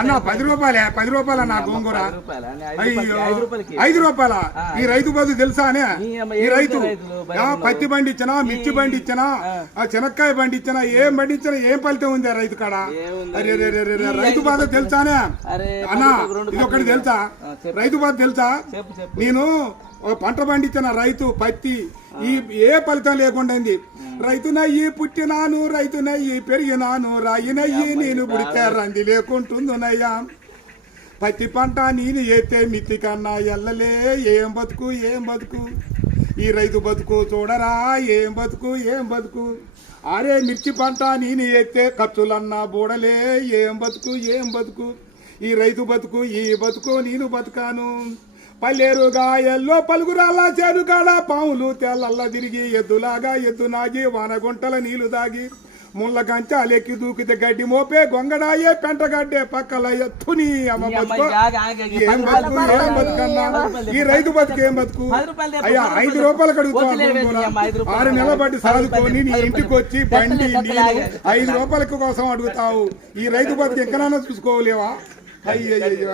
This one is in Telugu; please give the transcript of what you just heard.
అన్న 10 రూపాయలే, 10 రూపాయల నా గోంగూర. అయ్యో 5 రూపాయల. ఈ రైతు బతుకు తెలుసా అనే? ఈ రైతు పత్తి బండి ఇచ్చినా, మిర్చి బండి ఇచ్చినా, చెనక్కాయ బండి ఇచ్చినా, ఏం బండి ఇచ్చినా ఏం ఫలితం ఉంది రైతు కాడ? రైతు బాధ తెలుసానే అన్నా? ఇది ఒకటి తెలుసా? రైతు బాధ తెలుసా? నేను పంట పండించిన రైతు పత్తి ఏ ఫలితం లేకుండా రైతునయ్యి పుట్టినాను, రైతునయ్యి పెరిగినాను, రాయినయ్యి నేను పుడితే రంది లేకుంటుందునయ్యా. పత్తి పంట నేను ఏతే మిత్తి కన్నా ఎల్లలే. ఏం బతుకు ఏం బతుకు ఈ రైతు బతుకు చూడరా, ఏం బతుకు ఏం బతుకు. అరే మిర్చి పంట నేను ఏతే ఖర్చులన్నా బూడలే. ఏం బతుకు ఏం బతుకు ఈ రైతు బతుకు, ఈ బతుకు నేను బతుకాను. పల్లెరుగా ఎల్లో పలుగురాల చేరుగాడ పాములు తెల్లల్లా తిరిగి ఎద్దులాగా ఎద్దు నాగి వానగుంటల నీళ్లు దాగి ముళ్ళ కంచాలెక్కి దూకితే గడ్డి మోపే గొంగడాయే పెంటగడ్డే పక్కల ఎత్తుని అమ్మ బతుకు. ఏం బతుకు ఏం బతుకన్నా ఈ రైతు బతుకు ఏం బతుకు? అయ్యా 5 రూపాయలు అడుగుతావు, 6 నెలల బట్టి సాదుకొని నీ ఇంటికి వచ్చి బండి 5 రూపాయల కోసం అడుగుతావు. ఈ రైతు బతుకు ఎక్కడైనా చూసుకోలేవా? అయ్యయ్యో.